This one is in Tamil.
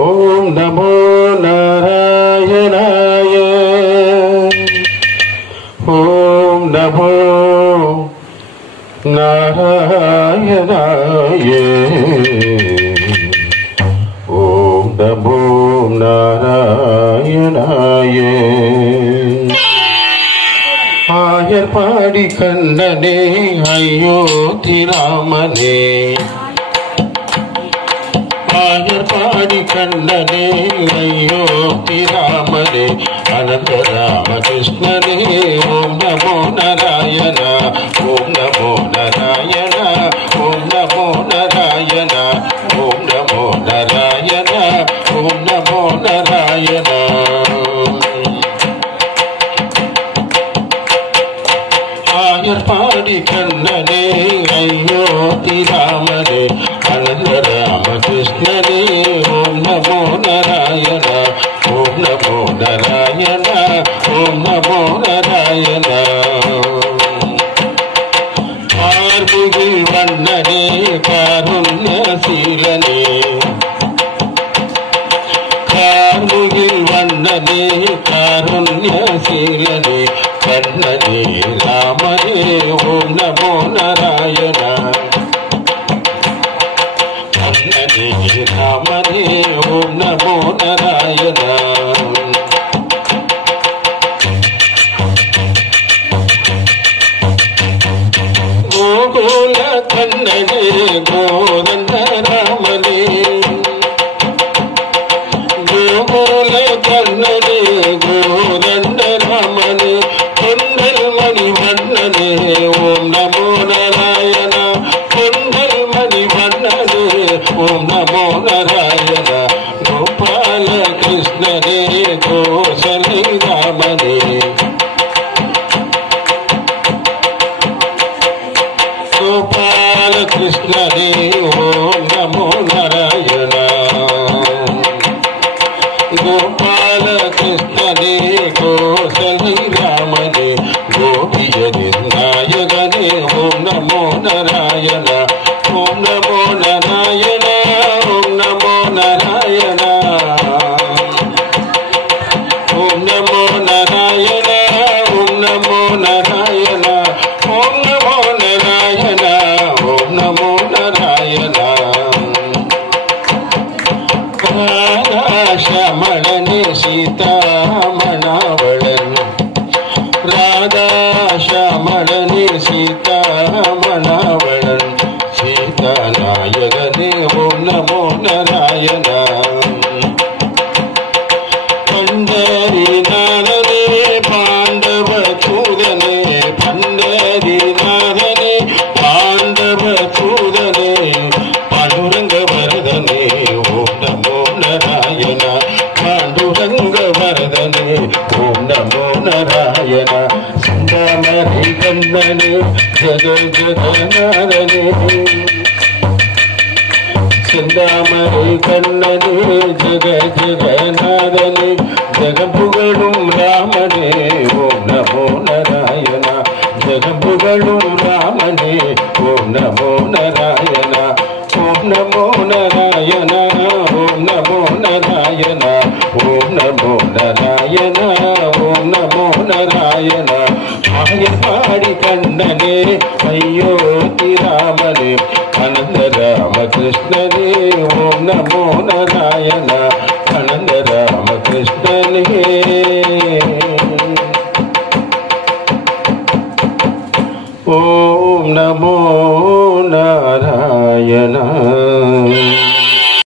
ఓం నమో నారాయణాయ. ఓం నమో నారాయణాయ. ఓం నమో నారాయణాయ. ஆயர்பாடி கண்ணனே அயோத்தி ராமனே, ஆயர்பாடி கண்ணனே அயோத்தி ராமனே, அனந்த ராமகிருஷ்ணனே. ஓம் நமோ நாராயண. ஓம் நமோ நாராயண. ஓம் நமோ நாராயண. ஓம் நமோ நாராயண. ஓம் நமோ நாராயண. ஆயர்பாடி கண்ணனே அயோத்தி ராமனே, அனந்த ராமகிருஷ்ணனே. ஓம் நமோ நாராயண. ஓம் நமோ நாராயண. ஓம் நமோ நாராயண. பார்முகில் வண்ணனே காருண்யசீலனே, கார்முகில் வண்ணனே காருண்யசீலனே, கண்ணனே ராமனே. ஓம் நமோ நாராயண. கண்ணனே ராமனே. ஓம் நமோ நாராயண. கோகுல கண்ணனே கோதண்ட ராமனே, கோகுல கண்ணனே கோதண்ட ராமனே, கொண்டல் மணி வண்ணனே. ஓம் நமோ நாராயண. கொண்டல் மணி வண்ணனே. ஓம் நமோ நாராயண. கோபால கிருஷ்ணனே கோசலை ராமனே, கோபால கிருஷ்ணனே. ஓம் நமோ நாராயண. கோபால கிருஷ்ணனே கோசலை ராமனே, கோபியரின் நாயகனே. ஓம் நமோ நாராயண. ஓம் நமோ நாராயண. ஓம் நமோ நாராயண. ஓம் நமோ நாராயண. ஓம் நமோ நாராயண. ஓம் நமோ நாராயண. ஓம் நமோ நாராயண. ராதாஷமணனே சீதாமணாவளன், ராதாஷமணனே சீதாமணாவளன், சீதாநாயகனே. ஓம் நமோ நாராயண. பண்டரிநாதனே பாண்டவ தூதனே, பண்டரிநாதனே பாண்டவ தூதனே, பாண்டுரங்க வரதனே. ஓம் நமோ நாராயண. பாண்டுரங்க வரதனே. ஓம் நமோ நாராயண. சிந்தாமரை கண்ணனே ஜெக ஜெகநாதனே, சிந்தாமரை கண்ணனே ஜெக ஜெகநாதனே, ஜெகம்புகழும் ராமனே. ஓம் நமோ நாராயண. ஜெகம்புகழும் ராமனே. ஓம் நமோ நாராயண. ஓம் நமோ நாராயண. ஓம் நமோ நாராயண. ஓம் நமோ நாராயண. ஓம் நமோ நாராயண. ஆயர்பாடி கண்ணனே அயோத்தி ராமனே, அனந்த ராமகிருஷ்ணனே. ஓம் நமோ நாராயண. அனந்த ராமகிருஷ்ணனே. ஓம் நமோ நாராயண.